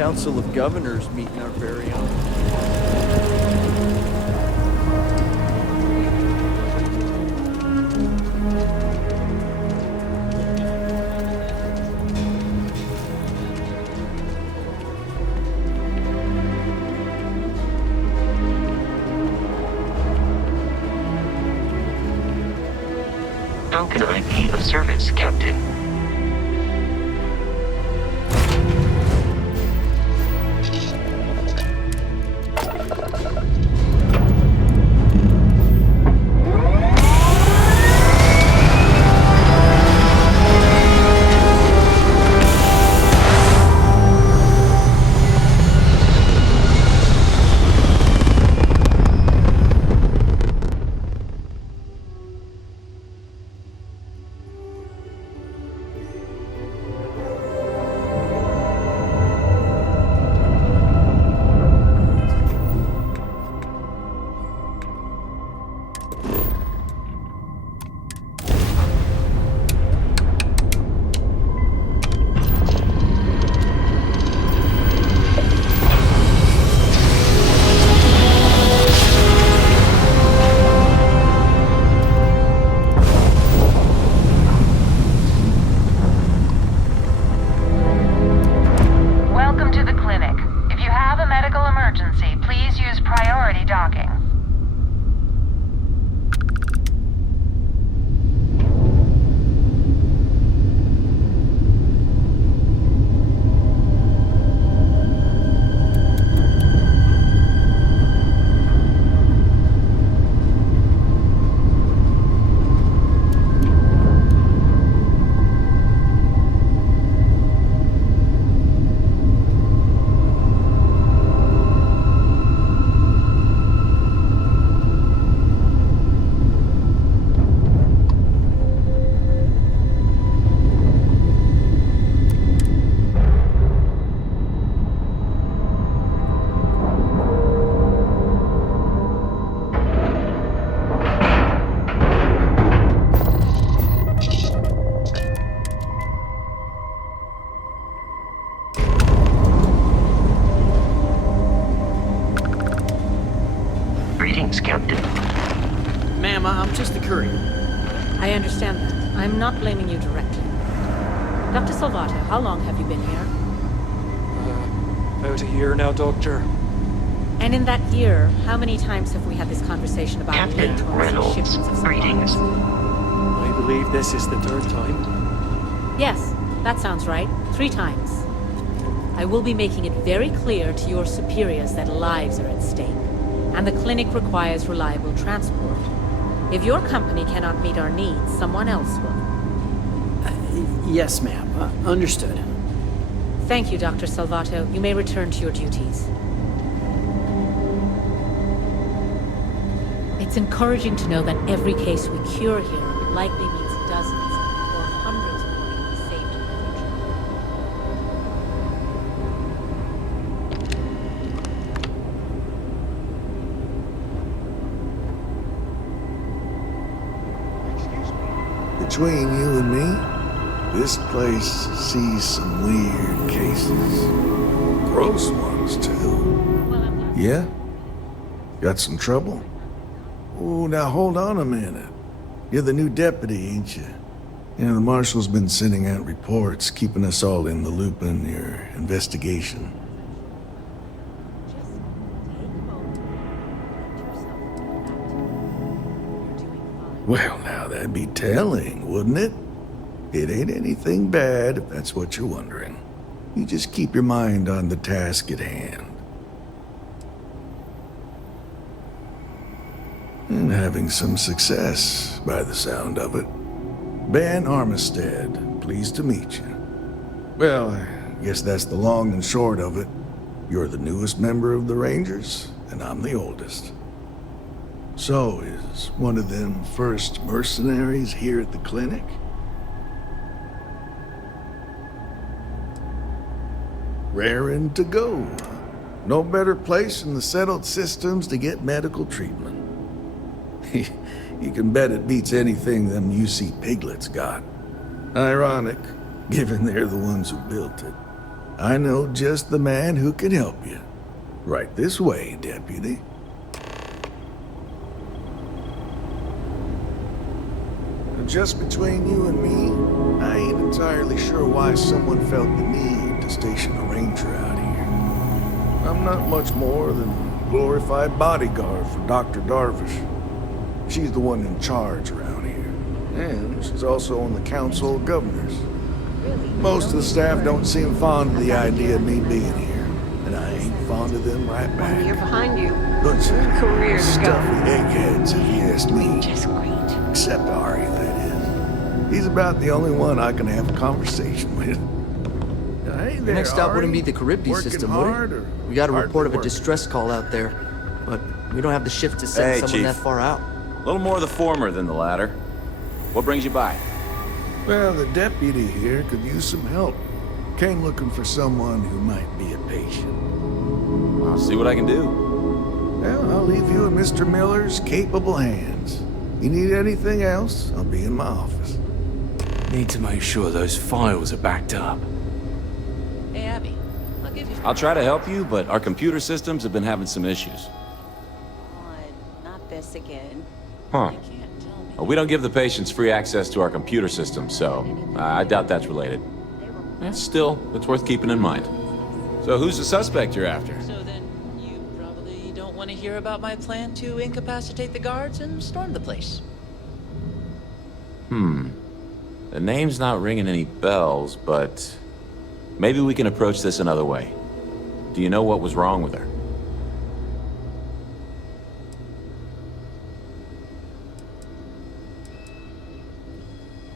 Council of Governors meeting our very own. How can I be of service, Captain? Welcome to the clinic. If you have a medical emergency, please use priority docking. Greetings, Captain. Ma'am, I'm just the courier. I understand that. I'm not blaming you directly. Dr. Salvato, how long have you been here? About a year now, Doctor. And in that year, how many times have we had this conversation about Captain late or missing Reynolds, shipments of greetings. supplies? I believe this is the third time. Yes, that sounds right. 3 times. I will be making it very clear to your superiors that lives are at stake, and the clinic requires reliable transport. If your company cannot meet our needs, someone else will. Yes, ma'am. Understood. Thank you, Dr. Salvato. You may return to your duties. It's encouraging to know that every case we cure here likely means dozens or hundreds more can be saved in the future. Between you and me, this place sees some weird cases. Gross ones, too. Yeah? Got some trouble? Oh, now hold on a minute. You're the new deputy, ain't you? Yeah, the marshal's been sending out reports, keeping us all in the loop in your investigation. Well, now that'd be telling, wouldn't it? It ain't anything bad, if that's what you're wondering. You just keep your mind on the task at hand. And having some success, by the sound of it. Ben Armistead, pleased to meet you. Well, I guess that's the long and short of it. You're the newest member of the Rangers, and I'm the oldest. So, is one of them first mercenaries here at the clinic? Raring to go. No better place in the settled systems to get medical treatment. You can bet it beats anything them UC piglets got. Ironic, given they're the ones who built it. I know just the man who can help you. Right this way, Deputy. Just between you and me, I ain't entirely sure why someone felt the need to station a ranger out here. I'm not much more than a glorified bodyguard for Dr. Darvish. She's the one in charge around here. And she's also on the Council of Governors. Most of the staff don't seem fond of the idea of me being here. And I ain't fond of them right back. 1 year behind you. Bunch Good of career to stuffy go. eggheads, if you ask me. Just great. Except Ari, that is. He's about the only one I can have a conversation with. Hey there, Next stop Ari. wouldn't be the Charybdis Working system, would hard it? or We got a hardly report of a working? distress call out there, but we don't have the shift to send Hey, someone Chief. that far out. A little more of the former than the latter. What brings you by? Well, the deputy here could use some help. Came looking for someone who might be a patient. I'll see what I can do. Well, I'll leave you in Mr. Miller's capable hands. You need anything else, I'll be in my office. Need to make sure those files are backed up. Hey, Abby, I'll give you... I'll try to help you, but our computer systems have been having some issues. Not this again. Huh. You can't tell me. Well, we don't give the patients free access to our computer systems, so I doubt that's related. Still, it's worth keeping in mind. So who's the suspect you're after? So then, you probably don't want to hear about my plan to incapacitate the guards and storm the place. The name's not ringing any bells, but maybe we can approach this another way. Do you know what was wrong with her?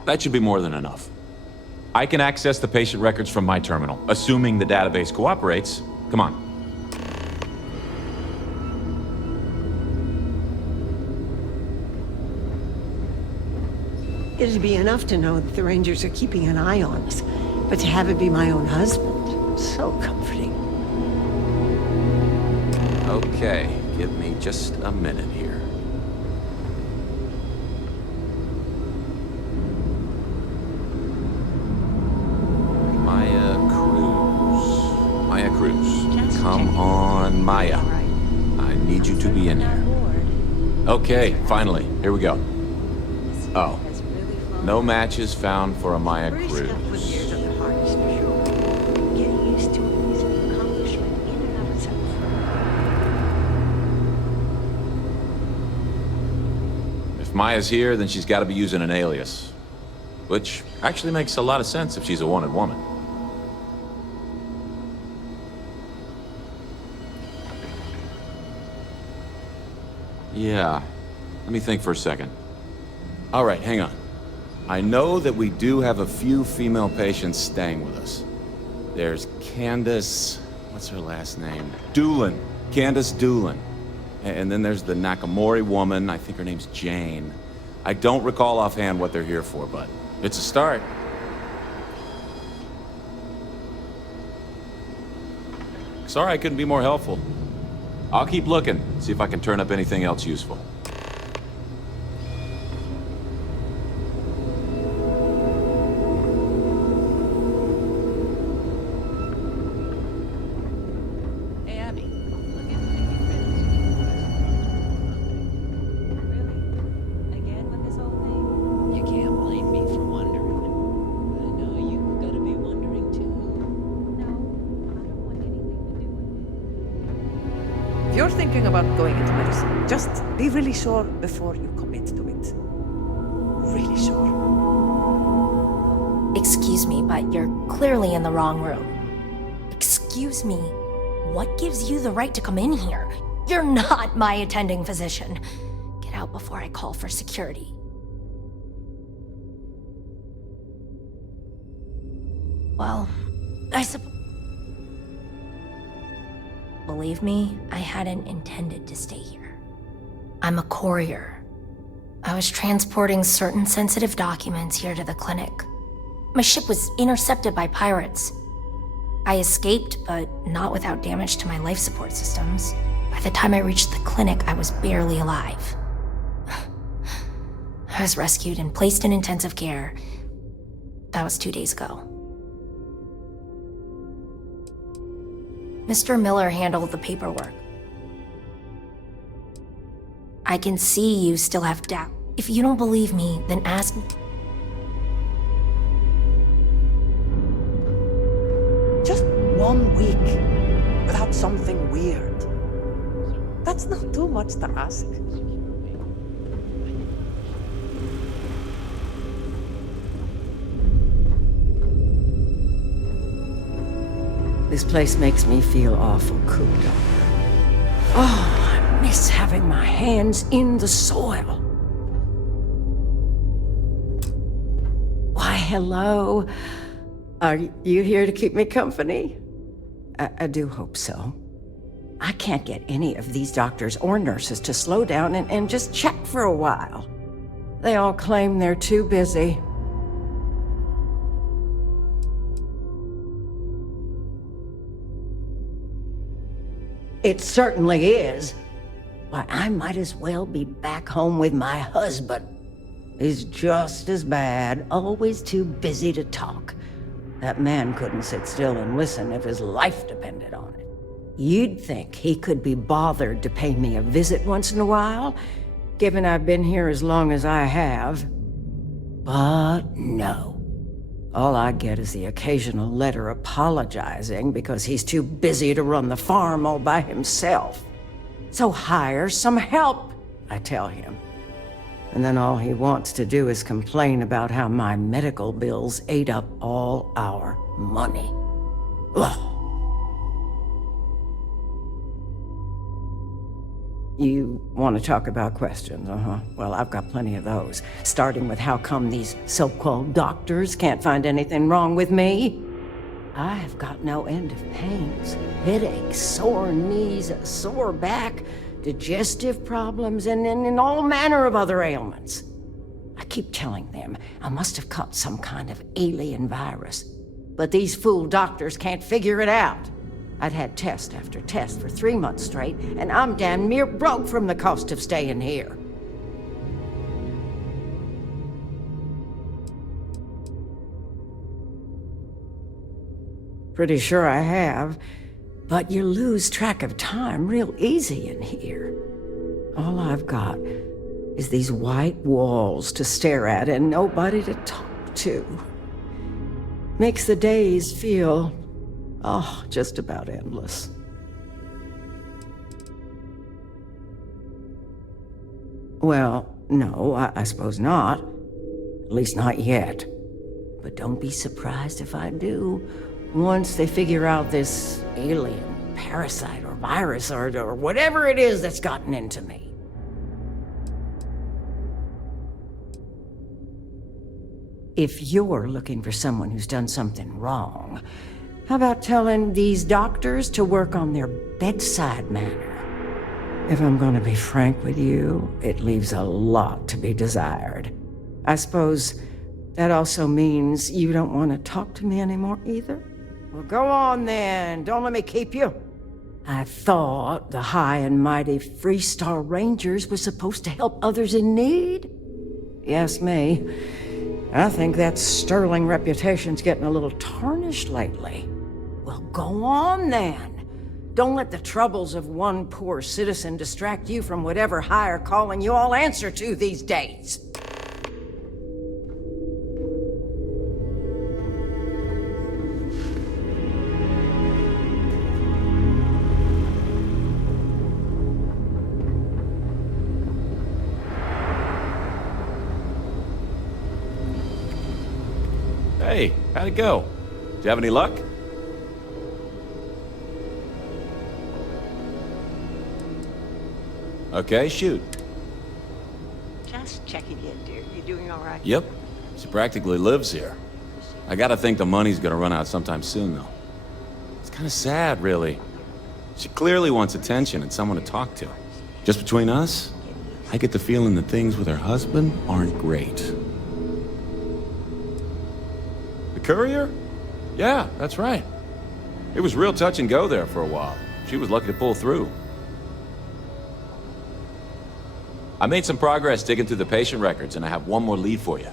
That should be more than enough. I can access the patient records from my terminal, assuming the database cooperates. Come on. It'd be enough to know that the Rangers are keeping an eye on us, but to have it be my own husband, so comforting. Okay, give me just a minute here. Maya Cruz. Come on, Maya. I need you to be in here. Okay, finally. Here we go. Oh. No matches found for a Maya Pretty Cruz. stuff with years of the hardest for sure. Getting used to it is an accomplishment in and of itself. If Maya's here, then she's got to be using an alias. Which actually makes a lot of sense if she's a wanted woman. Yeah. Let me think for a second. All right, hang on. I know that we do have a few female patients staying with us. There's Candace... what's her last name? Doolin. Candace Doolin. And then there's the Nakamori woman. I think her name's Jane. I don't recall offhand what they're here for, but it's a start. Sorry I couldn't be more helpful. I'll keep looking, see if I can turn up anything else useful. Hey, Abby, I'll give Again with this whole thing? you can't blame me for wondering. I know you've got to be wondering too. No, I don't want anything to do with it. If you're thinking about going into medicine, just be really sure before you commit to it. Really sure. Excuse me, but you're clearly in the wrong room. Excuse me, what gives you the right to come in here? You're not my attending physician. Get out before I call for security. Well, I suppose... Believe me, I hadn't intended to stay here. I'm a courier. I was transporting certain sensitive documents here to the clinic. My ship was intercepted by pirates. I escaped, but not without damage to my life support systems. By the time I reached the clinic, I was barely alive. I was rescued and placed in intensive care. That was 2 days ago. Mr. Miller handled the paperwork. I can see you still have doubt. If you don't believe me, then ask me. Just 1 week without something weird. That's not too much to ask. This place makes me feel awful cooped up. Oh, I miss having my hands in the soil. Why, hello. Are you here to keep me company? I do hope so. I can't get any of these doctors or nurses to slow down and just check for a while. They all claim they're too busy. It certainly is. Why, I might as well be back home with my husband. He's just as bad, always too busy to talk. That man couldn't sit still and listen if his life depended on it. You'd think he could be bothered to pay me a visit once in a while, given I've been here as long as I have. But no. All I get is the occasional letter apologizing because he's too busy to run the farm all by himself. So hire some help, I tell him. And then all he wants to do is complain about how my medical bills ate up all our money. Ugh. You want to talk about questions, Well, I've got plenty of those. Starting with how come these so-called doctors can't find anything wrong with me? I have got no end of pains. Headaches, sore knees, a sore back, digestive problems, and all manner of other ailments. I keep telling them I must have caught some kind of alien virus. But these fool doctors can't figure it out. I'd had test after test for 3 months straight, and I'm damn near broke from the cost of staying here. Pretty sure I have, but you lose track of time real easy in here. All I've got is these white walls to stare at and nobody to talk to. Makes the days feel just about endless. Well, no, I suppose not. At least not yet. But don't be surprised if I do. Once they figure out this alien parasite or virus or whatever it is that's gotten into me. If you're looking for someone who's done something wrong, how about telling these doctors to work on their bedside manner? If I'm gonna be frank with you, it leaves a lot to be desired. I suppose that also means you don't want to talk to me anymore either? Well, go on then. Don't let me keep you. I thought the high and mighty Freestar Rangers were supposed to help others in need. Yes, me. I think that sterling reputation's getting a little tarnished lately. Well, go on then. Don't let the troubles of one poor citizen distract you from whatever higher calling you all answer to these days. Hey, how'd it go? Did you have any luck? Okay, shoot. Just checking in, dear. You doing all right? Yep. She practically lives here. I gotta think the money's gonna run out sometime soon, though. It's kinda sad, really. She clearly wants attention and someone to talk to. Just between us, I get the feeling that things with her husband aren't great. The courier? Yeah, that's right. It was real touch and go there for a while. She was lucky to pull through. I made some progress digging through the patient records, and I have one more lead for you.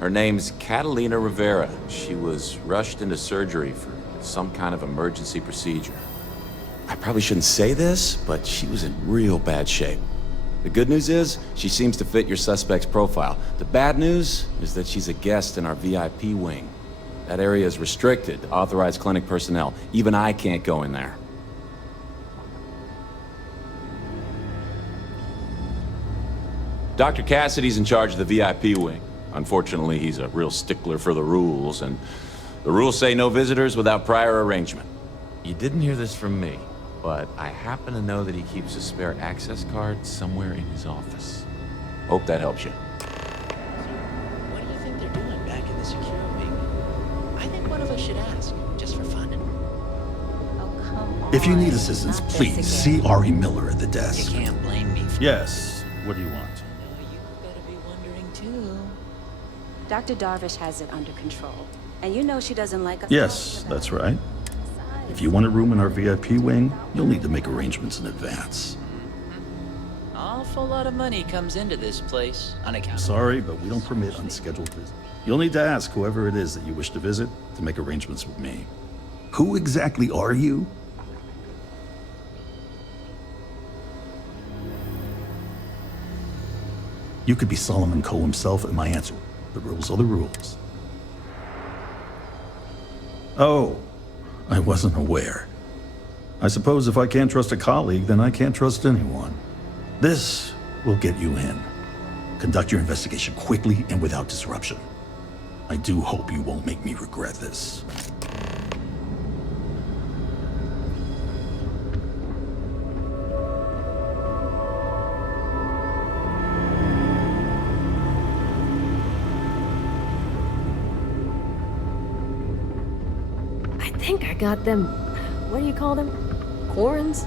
Her name's Catalina Rivera. She was rushed into surgery for some kind of emergency procedure. I probably shouldn't say this, but she was in real bad shape. The good news is, she seems to fit your suspect's profile. The bad news is that she's a guest in our VIP wing. That area is restricted to authorized clinic personnel. Even I can't go in there. Dr. Cassidy's in charge of the VIP wing. Unfortunately, he's a real stickler for the rules, and the rules say no visitors without prior arrangement. You didn't hear this from me, but I happen to know that he keeps a spare access card somewhere in his office. Hope that helps you. What do you think they're doing back in the secure wing? I think one of us should ask, just for fun. Oh, come on. If you need assistance, Not this please see again. Ari Miller at the desk. You can't blame me for Yes. What do you want? You better be wondering too. Dr. Darvish has it under control. And you know she doesn't like us. Yes, that's right. If you want a room in our VIP wing, you'll need to make arrangements in advance. Awful lot of money comes into this place, unaccountable. Sorry, but we don't permit unscheduled visits. You'll need to ask whoever it is that you wish to visit to make arrangements with me. Who exactly are you? You could be Solomon Coe himself, and my answer, the rules are the rules. Oh, I wasn't aware. I suppose if I can't trust a colleague, then I can't trust anyone. This will get you in. Conduct your investigation quickly and without disruption. I do hope you won't make me regret this. I think I got them. What do you call them? Corns?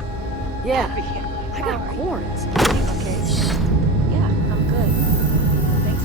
Yeah, I got corns. Okay. Yeah, I'm good. Thanks.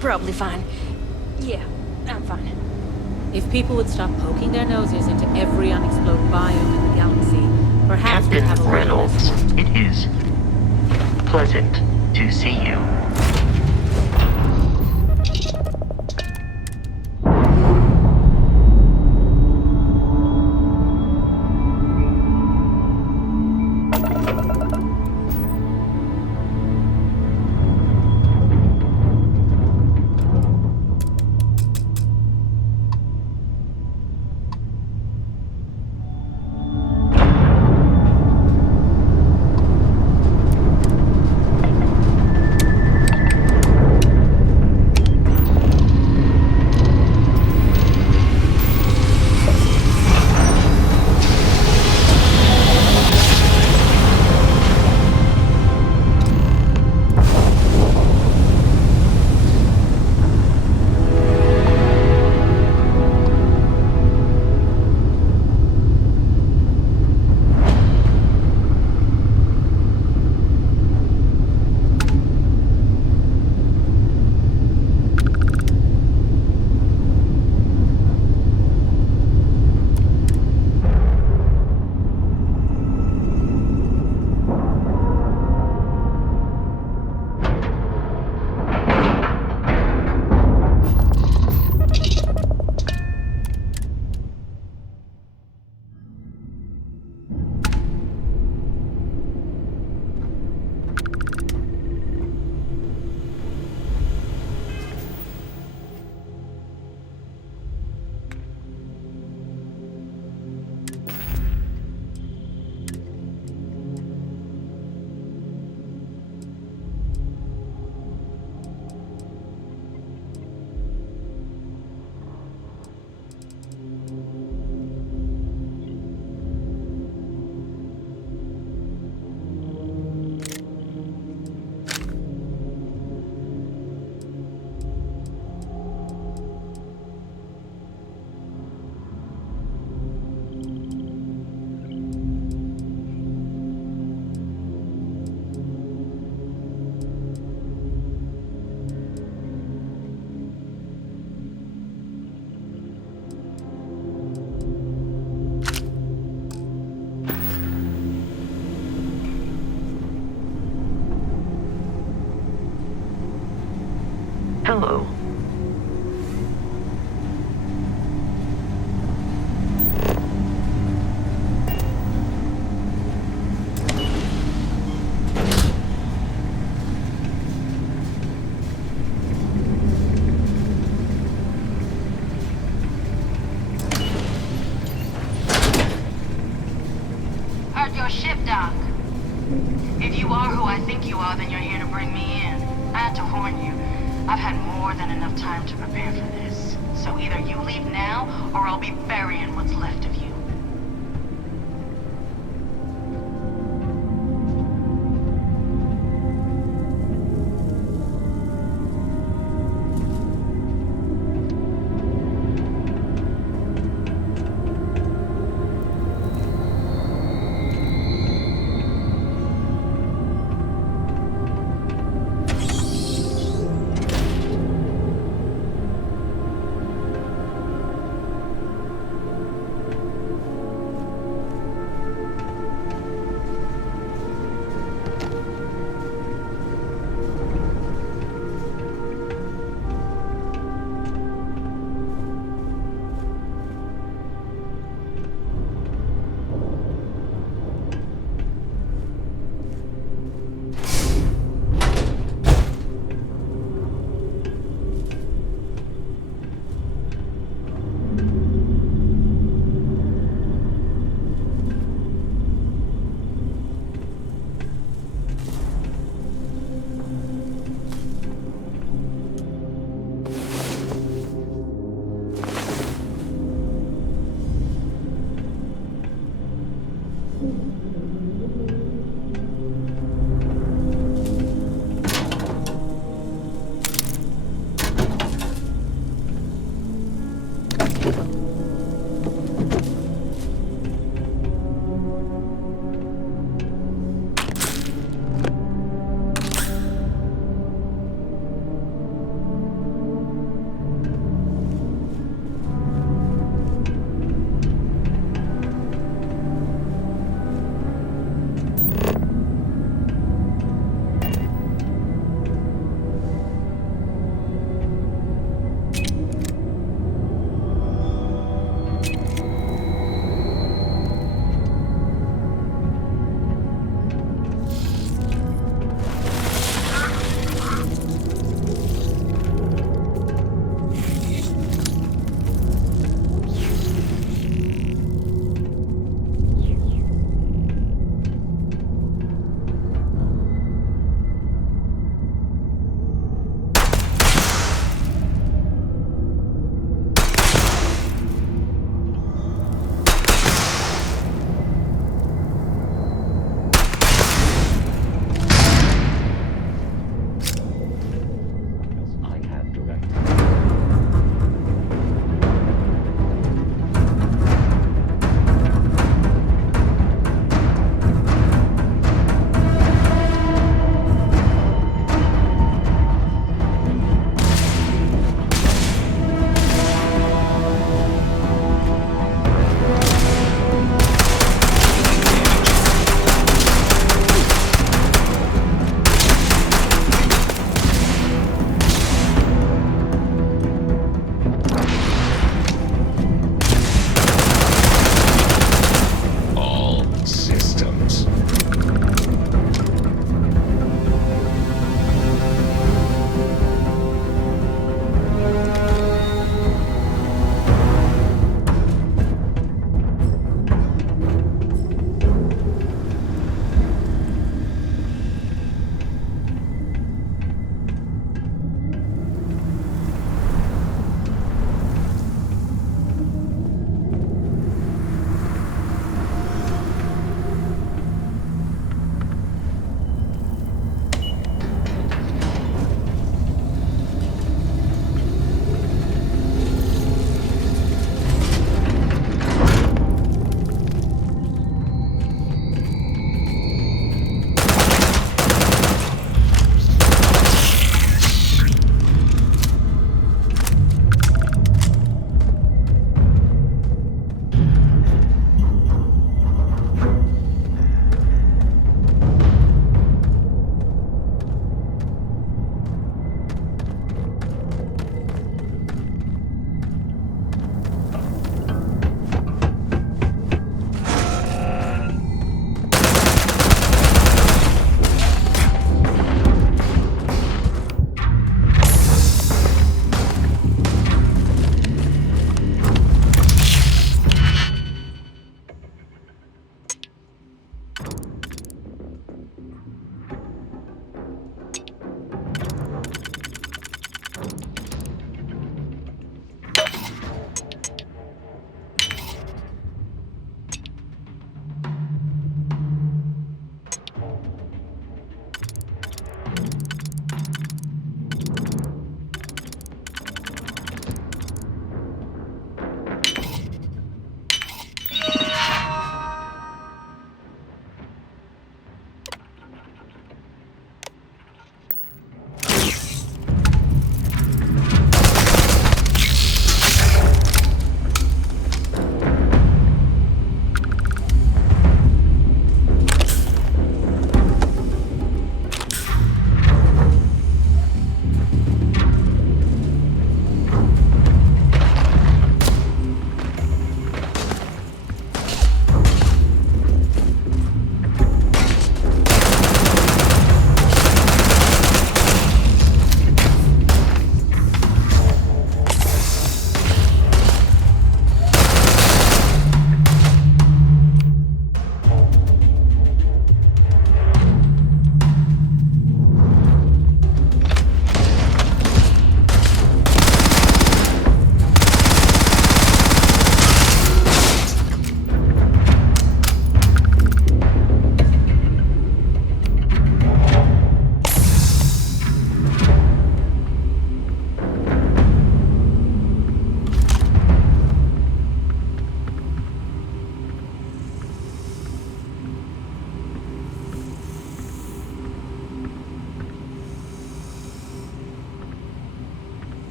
Probably fine. Yeah, I'm fine. If people would stop poking their noses into every unexploded biome in the galaxy, perhaps we'd have a Captain little Reynolds, less. it is pleasant to see you. Hello. Heard your ship, Doc. If you are who I think you are, then you're here to bring me in. I had to warn you. I've had more than enough time to prepare for this. So either you leave now, or I'll be burying what's left of you.